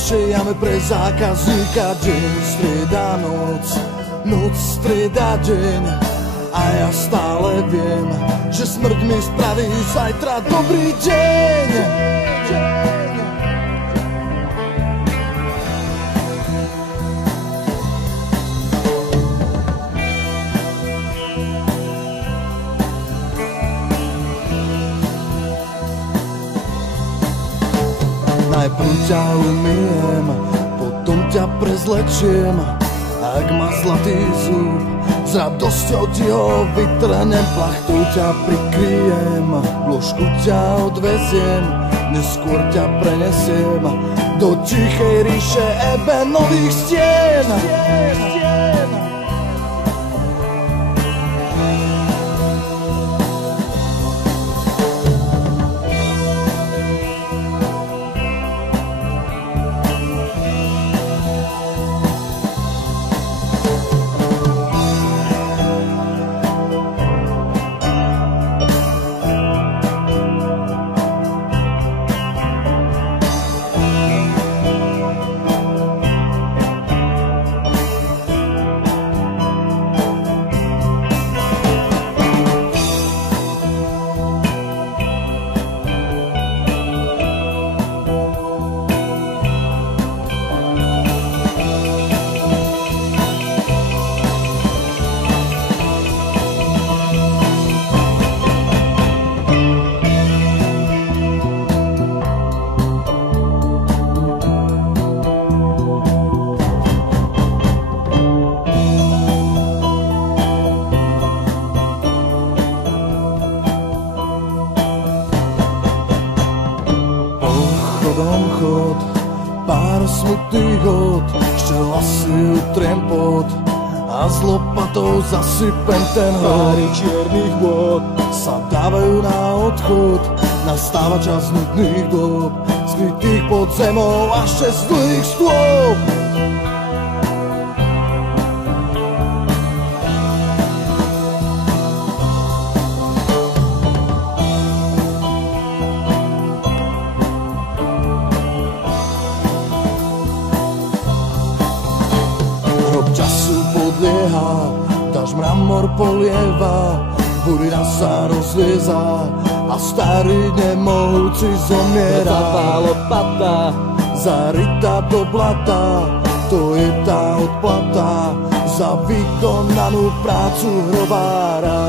ďalšej jame pre zákazníka. Deň strieda noc, noc strieda deň. A ja stále viem, že smrť mi spraví zajtra dobrý deň. Najprv ťa umiem, potom ťa prezlečiem. Ak má zlatý zub, s radosťou ti ho vytrhnem. Plachtou ťa prikryjem, vložku ťa odveziem. Neskôr ťa prenesiem do tichej ríše ebenových stien. Chod, pár smutných hod, ešte hlasy utriem pod a s lopatou zasypem ten hrod. Páry čiernych vôd sa dávajú na odchod, nastáva čas nudných dob, skrytých pod zemou a 6 dlhých stôp. Času podlieha, dáž mramor polieva, burina sa rozlieza a starý nemohúci zomiera. Zlatá lopata, zarytá do blata, to je tá odplata za vykonanú prácu hrobára.